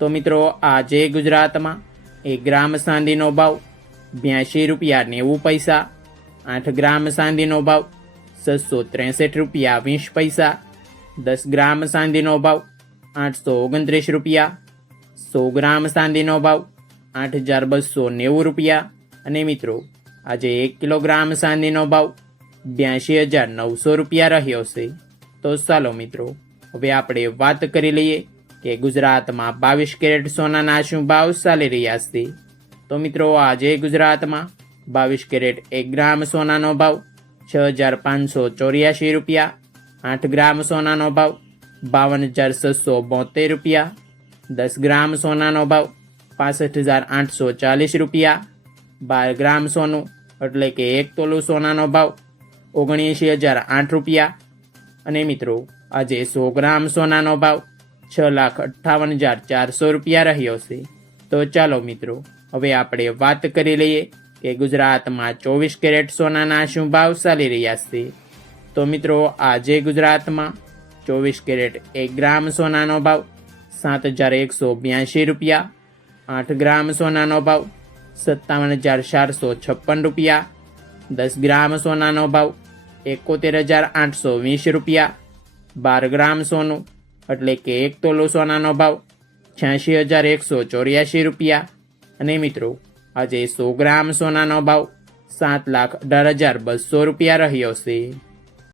તો મિત્રો, આજે ગુજરાતમાં એક ગ્રામ ચાંદીનો ભાવ બ્યાસી રૂપિયા નેવું પૈસા, આઠ ગ્રામ ચાંદીનો ભાવ છસો ત્રેસઠ રૂપિયા વીસ પૈસા, દસ ગ્રામ ચાંદીનો ભાવ આઠસો ઓગણત્રીસ રૂપિયા, સો ગ્રામ ચાંદીનો ભાવ આઠ હજાર બસો નેવું રૂપિયા. અને મિત્રો, આજે એક કિલોગ્રામ ચાંદીનો ભાવ બ્યાસી હજાર નવસો રૂપિયા રહ્યો છે. તો ચાલો મિત્રો, હવે આપણે વાત કરી લઈએ કે ગુજરાતમાં બાવીસ કેરેટ સોનાના શું ભાવ ચાલી રહ્યા છે? તો મિત્રો, આજે ગુજરાતમાં બાવીસ કેરેટ એક ગ્રામ સોનાનો ભાવ, છ હજાર પાંચસો ચોર્યાસી રૂપિયા. આઠ ગ્રામ સોનાનો ભાવ, બાવન હજાર છસો બોતેર રૂપિયા. દસ ગ્રામ સોનાનો ભાવ, પાસઠ હજાર આઠસો ચાલીસ રૂપિયા. બાર ગ્રામ સોનું, એટલે કે એક તોલું સોનાનો ભાવ, ઓગણએંશી હજાર આઠ રૂપિયા. અને મિત્રો, આજે સો ગ્રામ સોનાનો ભાવ છ લાખ અઠ્ઠાવન હજાર ચારસો રૂપિયા રહ્યો છે. તો ચાલો મિત્રો, હવે આપણે વાત કરી લઈએ કે ગુજરાતમાં ચોવીસ કેરેટ સોનાના શું ભાવ ચાલી રહ્યા છે. તો મિત્રો, આજે ગુજરાતમાં ચોવીસ કેરેટ એક ગ્રામ સોનાનો ભાવ સાત હજાર એકસો બ્યાસી રૂપિયા, આઠ ગ્રામ સોનાનો ભાવ સત્તાવન હજાર ચારસો છપ્પન રૂપિયા, દસ ગ્રામ સોનાનો ભાવ એકોતેર હજાર આઠસો વીસ રૂપિયા, બાર ગ્રામ સોનું એટલે કે એક તોલો સોનાનો ભાવ છ્યાસી હજાર એકસો ચોર્યાસી રૂપિયા. અને મિત્રો, આજે સો ગ્રામ સોનાનો ભાવ સાત લાખ અઢાર હજાર બસો રૂપિયા રહ્યો છે.